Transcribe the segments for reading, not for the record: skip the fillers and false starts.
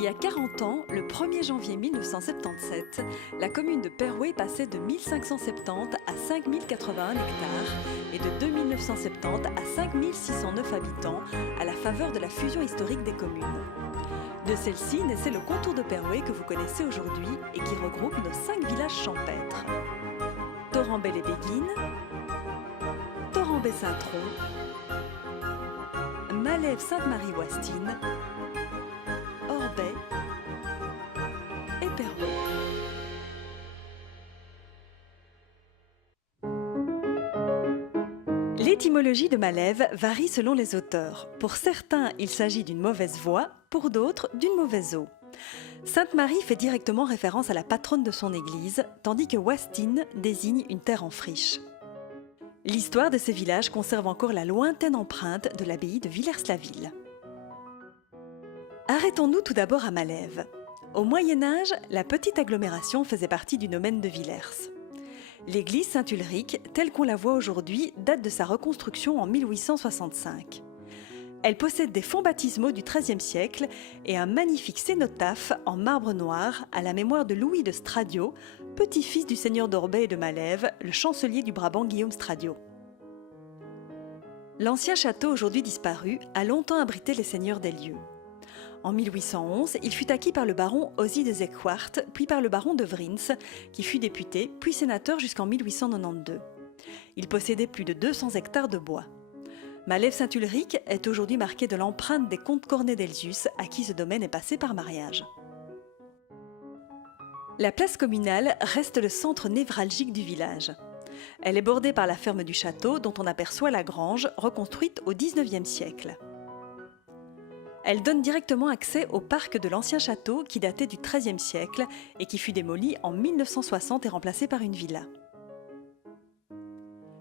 Il y a 40 ans, le 1er janvier 1977, la commune de Perouet passait de 1570 à 5081 hectares et de 2970 à 5609 habitants à la faveur de la fusion historique des communes. De celle-ci naissait le contour de Perouet que vous connaissez aujourd'hui et qui regroupe nos 5 villages champêtres. Torrembel-et-Béguine, Torrembay-Saint-Tron, Malève-Sainte-Marie-Ouastine, Orbey et Perouet. L'étymologie de Malève varie selon les auteurs. Pour certains, il s'agit d'une mauvaise voie, pour d'autres, d'une mauvaise eau. Sainte-Marie fait directement référence à la patronne de son église, tandis que Ouastine désigne une terre en friche. L'histoire de ces villages conserve encore la lointaine empreinte de l'abbaye de Villers-la-Ville. Arrêtons-nous tout d'abord à Malève. Au Moyen-Âge, la petite agglomération faisait partie du domaine de Villers. L'église Saint-Ulric, telle qu'on la voit aujourd'hui, date de sa reconstruction en 1865. Elle possède des fonts baptismaux du XIIIe siècle et un magnifique cénotaphe en marbre noir à la mémoire de Louis de Stradio, petit-fils du seigneur d'Orbey et de Malève, le chancelier du Brabant Guillaume Stradio. L'ancien château, aujourd'hui disparu, a longtemps abrité les seigneurs des lieux. En 1811, il fut acquis par le baron Ozzy de Zequart, puis par le baron de Vrins, qui fut député, puis sénateur jusqu'en 1892. Il possédait plus de 200 hectares de bois. Malève-Saint-Ulric est aujourd'hui marqué de l'empreinte des comtes Cornet d'Elsus, à qui ce domaine est passé par mariage. La place communale reste le centre névralgique du village. Elle est bordée par la ferme du château, dont on aperçoit la grange, reconstruite au XIXe siècle. Elle donne directement accès au parc de l'ancien château qui datait du XIIIe siècle et qui fut démoli en 1960 et remplacé par une villa.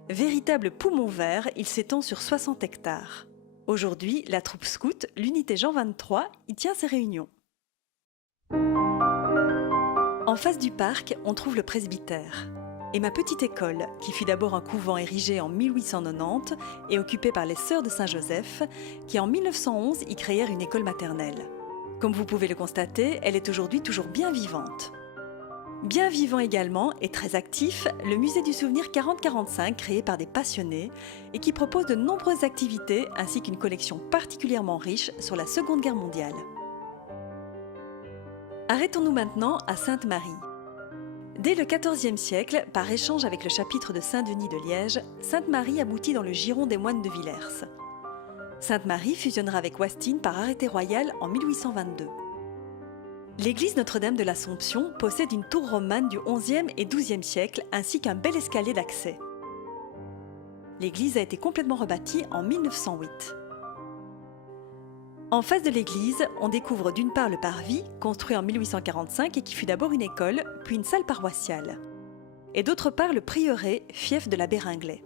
Véritable poumon vert, il s'étend sur 60 hectares. Aujourd'hui, la troupe scout, l'unité Jean 23, y tient ses réunions. En face du parc, on trouve le presbytère. Et ma petite école, qui fut d'abord un couvent érigé en 1890 et occupé par les Sœurs de Saint-Joseph, qui en 1911 y créèrent une école maternelle. Comme vous pouvez le constater, elle est aujourd'hui toujours bien vivante. Bien vivant également et très actif, le musée du souvenir 4045 créé par des passionnés et qui propose de nombreuses activités ainsi qu'une collection particulièrement riche sur la Seconde Guerre mondiale. Arrêtons-nous maintenant à Sainte-Marie. Dès le XIVe siècle, par échange avec le chapitre de Saint-Denis de Liège, Sainte-Marie aboutit dans le giron des moines de Villers. Sainte-Marie fusionnera avec Ouastine par arrêté royal en 1822. L'église Notre-Dame de l'Assomption possède une tour romane du XIe et XIIe siècle ainsi qu'un bel escalier d'accès. L'église a été complètement rebâtie en 1908. En face de l'église, on découvre d'une part le parvis, construit en 1845 et qui fut d'abord une école, puis une salle paroissiale. Et d'autre part le prieuré, fief de l'abbé Ringlet.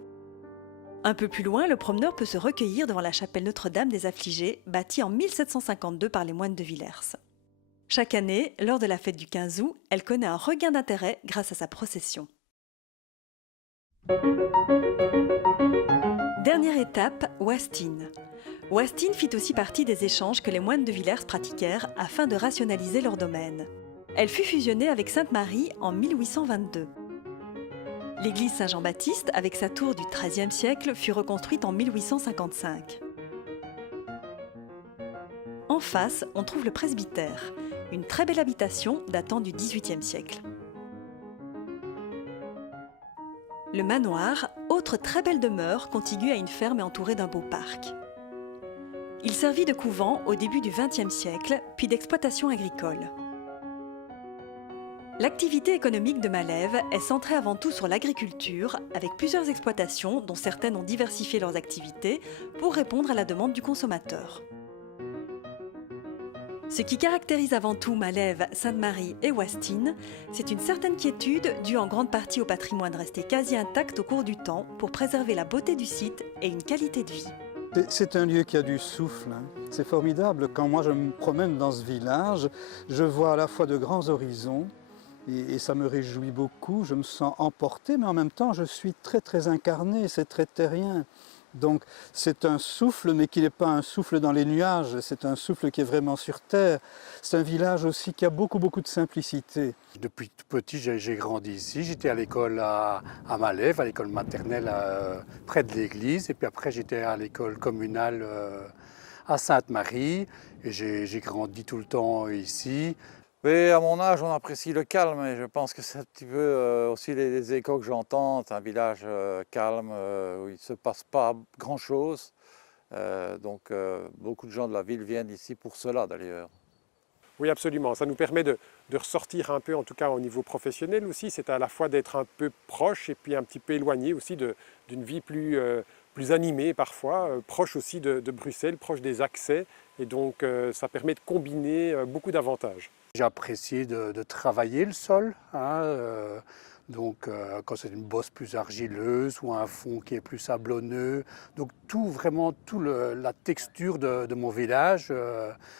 Un peu plus loin, le promeneur peut se recueillir devant la chapelle Notre-Dame des Affligés, bâtie en 1752 par les moines de Villers. Chaque année, lors de la fête du 15 août, elle connaît un regain d'intérêt grâce à sa procession. Dernière étape, Ouastine. Ouastine fit aussi partie des échanges que les moines de Villers pratiquèrent afin de rationaliser leur domaine. Elle fut fusionnée avec Sainte-Marie en 1822. L'église Saint-Jean-Baptiste, avec sa tour du XIIIe siècle, fut reconstruite en 1855. En face, on trouve le presbytère, une très belle habitation datant du XVIIIe siècle. Le manoir, autre très belle demeure contiguë à une ferme et entourée d'un beau parc. Il servit de couvent au début du XXe siècle, puis d'exploitation agricole. L'activité économique de Malève est centrée avant tout sur l'agriculture, avec plusieurs exploitations dont certaines ont diversifié leurs activités pour répondre à la demande du consommateur. Ce qui caractérise avant tout Malève, Sainte-Marie et Ouastine, c'est une certaine quiétude due en grande partie au patrimoine resté quasi intact au cours du temps pour préserver la beauté du site et une qualité de vie. C'est un lieu qui a du souffle, hein. C'est formidable. Quand moi je me promène dans ce village, je vois à la fois de grands horizons et ça me réjouit beaucoup. Je me sens emporté, mais en même temps je suis très incarné, c'est très terrien. Donc c'est un souffle, mais qui n'est pas un souffle dans les nuages, c'est un souffle qui est vraiment sur terre. C'est un village aussi qui a beaucoup de simplicité. Depuis tout petit, j'ai grandi ici. J'étais à l'école à Malève, à l'école maternelle près de l'église. Et puis après, j'étais à l'école communale à Sainte-Marie. Et j'ai grandi tout le temps ici. Oui, à mon âge, on apprécie le calme et je pense que c'est un petit peu aussi les échos que j'entends. C'est un village calme où il ne se passe pas grand-chose. Donc beaucoup de gens de la ville viennent ici pour cela d'ailleurs. Oui, absolument. Ça nous permet de ressortir un peu, en tout cas au niveau professionnel aussi. C'est à la fois d'être un peu proche et puis un petit peu éloigné aussi d'une vie plus animée parfois, proche aussi de Bruxelles, proche des accès. Et donc ça permet de combiner beaucoup d'avantages. J'ai apprécié de travailler le sol, hein, quand c'est une bosse plus argileuse ou un fond qui est plus sablonneux. Donc vraiment la texture de mon village,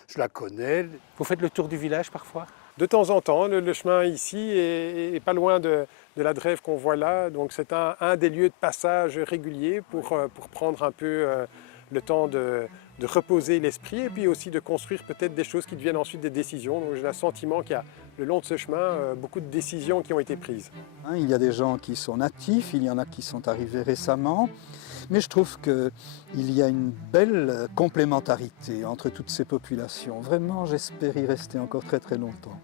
je la connais. Vous faites le tour du village parfois? De temps en temps, le chemin ici est pas loin de la drève qu'on voit là. Donc c'est un des lieux de passage réguliers pour prendre un peu le temps de reposer l'esprit et puis aussi de construire peut-être des choses qui deviennent ensuite des décisions. Donc j'ai le sentiment qu'il y a le long de ce chemin beaucoup de décisions qui ont été prises. Il y a des gens qui sont natifs, il y en a qui sont arrivés récemment, mais je trouve qu'il y a une belle complémentarité entre toutes ces populations. Vraiment, j'espère y rester encore très longtemps.